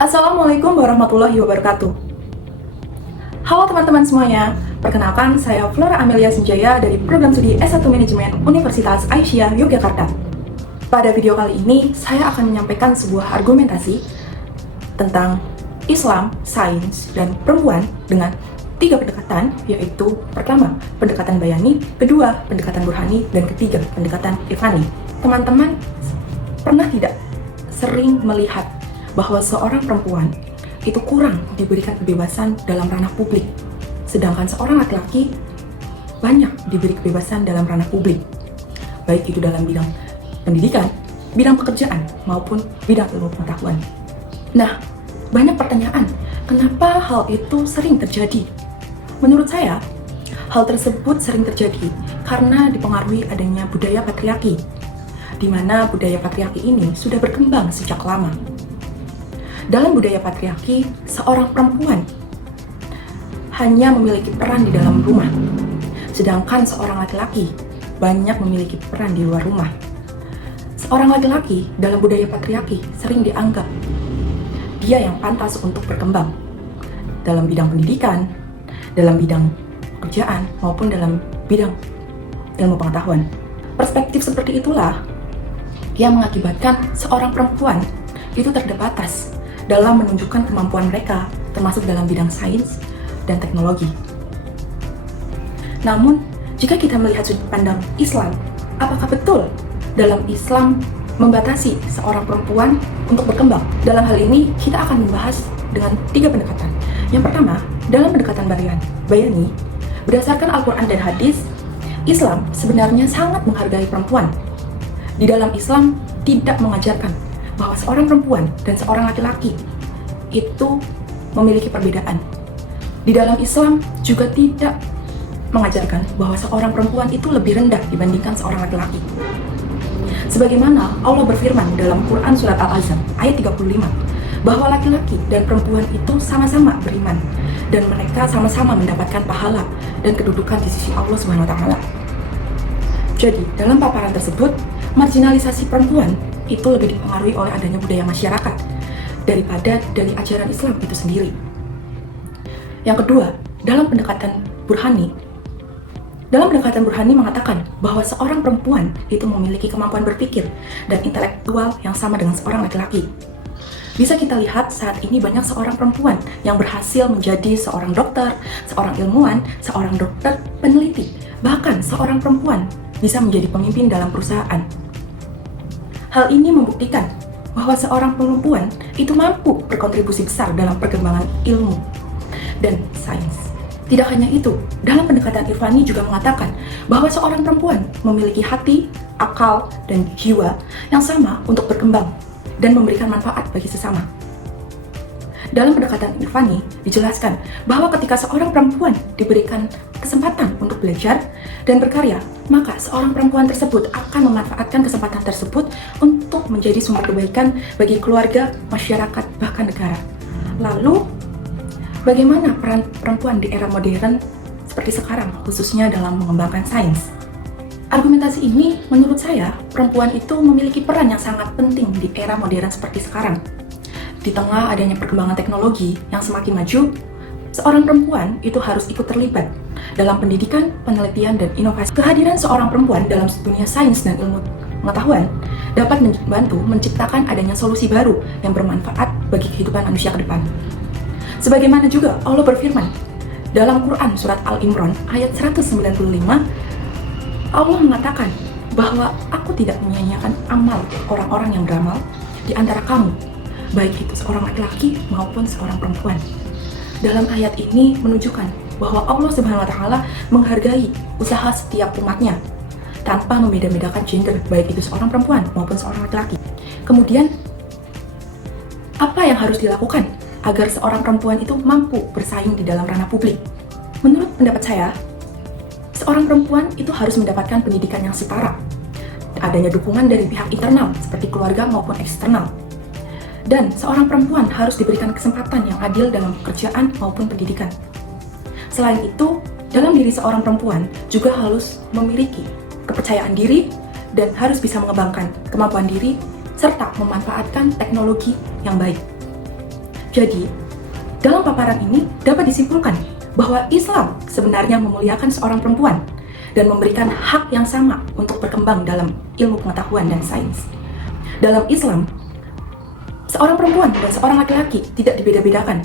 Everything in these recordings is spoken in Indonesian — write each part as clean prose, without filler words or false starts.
Assalamualaikum warahmatullahi wabarakatuh. Halo teman-teman semuanya, perkenalkan saya Flora Amelia Senjaya dari Program Studi S1 Manajemen Universitas Aisyah Yogyakarta. Pada video kali ini, saya akan menyampaikan sebuah argumentasi tentang Islam, sains, dan perempuan dengan 3 pendekatan, yaitu pertama, pendekatan bayani, kedua, pendekatan burhani, dan ketiga, pendekatan irfani. Teman-teman pernah tidak sering melihat bahwa seorang perempuan itu kurang diberikan kebebasan dalam ranah publik, sedangkan seorang laki-laki banyak diberi kebebasan dalam ranah publik, baik itu dalam bidang pendidikan, bidang pekerjaan, maupun bidang ilmu pengetahuan. Nah, banyak pertanyaan, kenapa hal itu sering terjadi? Menurut saya, hal tersebut sering terjadi karena dipengaruhi adanya budaya patriarki, di mana budaya patriarki ini sudah berkembang sejak lama. Dalam budaya patriarki, seorang perempuan hanya memiliki peran di dalam rumah, sedangkan seorang laki-laki banyak memiliki peran di luar rumah. Seorang laki-laki dalam budaya patriarki sering dianggap dia yang pantas untuk berkembang dalam bidang pendidikan, dalam bidang pekerjaan, maupun dalam bidang ilmu pengetahuan. Perspektif seperti itulah yang mengakibatkan seorang perempuan itu terbatas dalam menunjukkan kemampuan mereka, termasuk dalam bidang sains dan teknologi. Namun, jika kita melihat sudut pandang Islam, apakah betul dalam Islam membatasi seorang perempuan untuk berkembang? Dalam hal ini, kita akan membahas dengan 3 pendekatan. Yang pertama, dalam pendekatan bayani, berdasarkan Al-Quran dan hadis, Islam sebenarnya sangat menghargai perempuan. Di dalam Islam tidak mengajarkan bahwa seorang perempuan dan seorang laki-laki itu memiliki perbedaan. Di dalam Islam juga tidak mengajarkan bahwa seorang perempuan itu lebih rendah dibandingkan seorang laki-laki. Sebagaimana Allah berfirman dalam Quran Surat Al-Ahzab ayat 35, bahwa laki-laki dan perempuan itu sama-sama beriman dan mereka sama-sama mendapatkan pahala dan kedudukan di sisi Allah Subhanahu wa Ta'ala. Jadi, dalam paparan tersebut, marginalisasi perempuan itu lebih dipengaruhi oleh adanya budaya masyarakat daripada dari ajaran Islam itu sendiri. Yang kedua, dalam pendekatan burhani mengatakan bahwa seorang perempuan itu memiliki kemampuan berpikir dan intelektual yang sama dengan seorang laki-laki. Bisa kita lihat saat ini banyak seorang perempuan yang berhasil menjadi seorang dokter, seorang ilmuwan, seorang dokter, peneliti, bahkan seorang perempuan bisa menjadi pemimpin dalam perusahaan. Hal ini membuktikan bahwa seorang perempuan itu mampu berkontribusi besar dalam perkembangan ilmu dan sains. Tidak hanya itu, dalam pendekatan irfani juga mengatakan bahwa seorang perempuan memiliki hati, akal, dan jiwa yang sama untuk berkembang dan memberikan manfaat bagi sesama. Dalam pendekatan irfani dijelaskan bahwa ketika seorang perempuan diberikan kesempatan untuk belajar dan berkarya, maka seorang perempuan tersebut akan memanfaatkan kesempatan tersebut untuk menjadi sumber kebaikan bagi keluarga, masyarakat, bahkan negara. Lalu, bagaimana peran perempuan di era modern seperti sekarang, khususnya dalam mengembangkan sains? Argumentasi ini, menurut saya, perempuan itu memiliki peran yang sangat penting di era modern seperti sekarang. Di tengah adanya perkembangan teknologi yang semakin maju, seorang perempuan itu harus ikut terlibat dalam pendidikan, penelitian, dan inovasi. Kehadiran seorang perempuan dalam dunia sains dan ilmu pengetahuan dapat membantu menciptakan adanya solusi baru yang bermanfaat bagi kehidupan manusia ke depan. Sebagaimana juga Allah berfirman dalam Quran Surat Al-Imran ayat 195, Allah mengatakan bahwa aku tidak menyia-nyiakan amal orang-orang yang beramal di antara kamu, baik itu seorang laki-laki maupun seorang perempuan. Dalam ayat ini menunjukkan bahwa Allah Subhanahu wa Ta'ala menghargai usaha setiap umatnya tanpa membeda-bedakan gender, baik itu seorang perempuan maupun seorang laki-laki. Kemudian, apa yang harus dilakukan agar seorang perempuan itu mampu bersaing di dalam ranah publik? Menurut pendapat saya, seorang perempuan itu harus mendapatkan pendidikan yang setara. Adanya dukungan dari pihak internal seperti keluarga maupun eksternal. Dan seorang perempuan harus diberikan kesempatan yang adil dalam pekerjaan maupun pendidikan. Selain itu, dalam diri seorang perempuan juga harus memiliki kepercayaan diri dan harus bisa mengembangkan kemampuan diri serta memanfaatkan teknologi yang baik. Jadi, dalam paparan ini dapat disimpulkan bahwa Islam sebenarnya memuliakan seorang perempuan dan memberikan hak yang sama untuk berkembang dalam ilmu pengetahuan dan sains. Dalam Islam, seorang perempuan dan seorang laki-laki tidak dibeda-bedakan.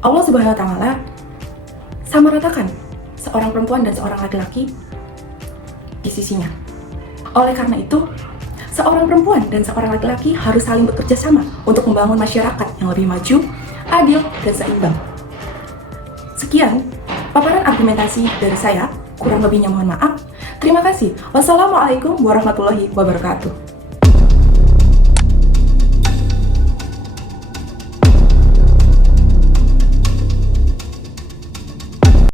Allah Subhanahu wa Ta'ala sama ratakan seorang perempuan dan seorang laki-laki di sisinya. Oleh karena itu, seorang perempuan dan seorang laki-laki harus saling bekerja sama untuk membangun masyarakat yang lebih maju, adil, dan seimbang. Sekian paparan argumentasi dari saya, kurang lebihnya mohon maaf. Terima kasih. Wassalamualaikum warahmatullahi wabarakatuh.